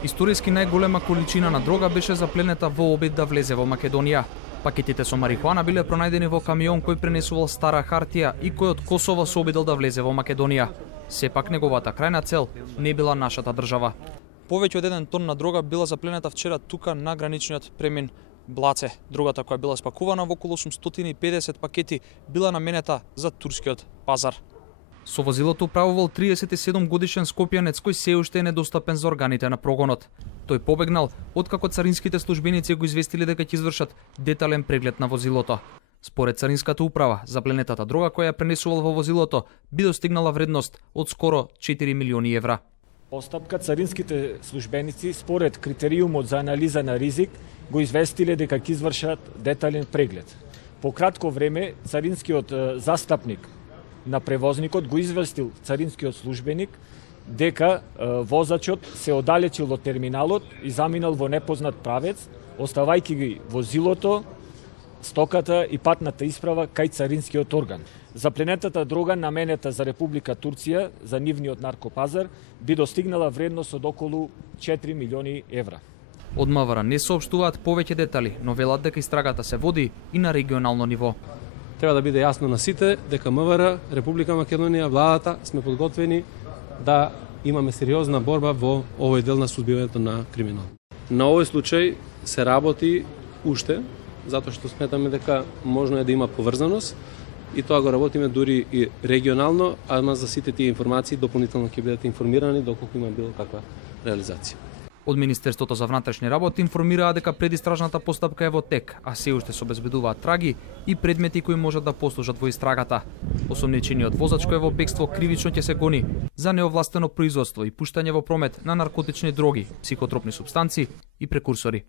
Историски најголема количина на дрога беше запленета во обид да влезе во Македонија. Пакетите со марихуана биле пронајдени во камион кој пренесувал стара хартија и кој од Косово се обидел да влезе во Македонија. Сепак неговата крајна цел не била нашата држава. Повеќе од 1 тон на дрога била запленета вчера тука на граничниот премин Блаце. Другата која била спакувана во околу 850 пакети била наменета за турскиот пазар. Со возилото управувал 37 годишен скопјанец кој се уште е недостапен за органите на прогонот. Тој побегнал откако царинските службеници го известиле дека ќе извршат детален преглед на возилото. Според царинската управа, запленетата дрога која ја пренесувал во возилото би достигнала вредност од скоро 4 милиони евра. Постапка царинските службеници според критериумот за анализа на ризик го известиле дека ќе извршат детален преглед. По кратко време царинскиот застапник на превозникот го известил царинскиот службеник дека возачот се оддалечил од терминалот и заминал во непознат правец, оставајќи ги возилото, стоката и патната исправа кај царинскиот орган. Запленетата дрога наменета за Република Турција за нивниот наркопазар би достигнала вредност од околу 4 милиони евра. Од МВР не соопштуваат повеќе детали, но велат дека истрагата се води и на регионално ниво. Треба да биде јасно на сите дека МВР, Република Македонија, владата сме подготвени да имаме сериозна борба во овој дел на сузбивањето на криминал. На овој случај се работи уште, затоа што сметаме дека можно е да има поврзаност и тоа го работиме дури и регионално, ама за сите тие информации дополнително ќе бидете информирани доколку има било каква реализација. Од Министерството за внатрешни работи информираа дека предистражната постапка е во тек, а се уште се обезбедуваат траги и предмети кои можат да послужат во истрагата. Осомничениот возач кој е во бегство кривично ќе се гони за неовластено производство и пуштање во промет на наркотични дроги, психотропни супстанци и прекурсори.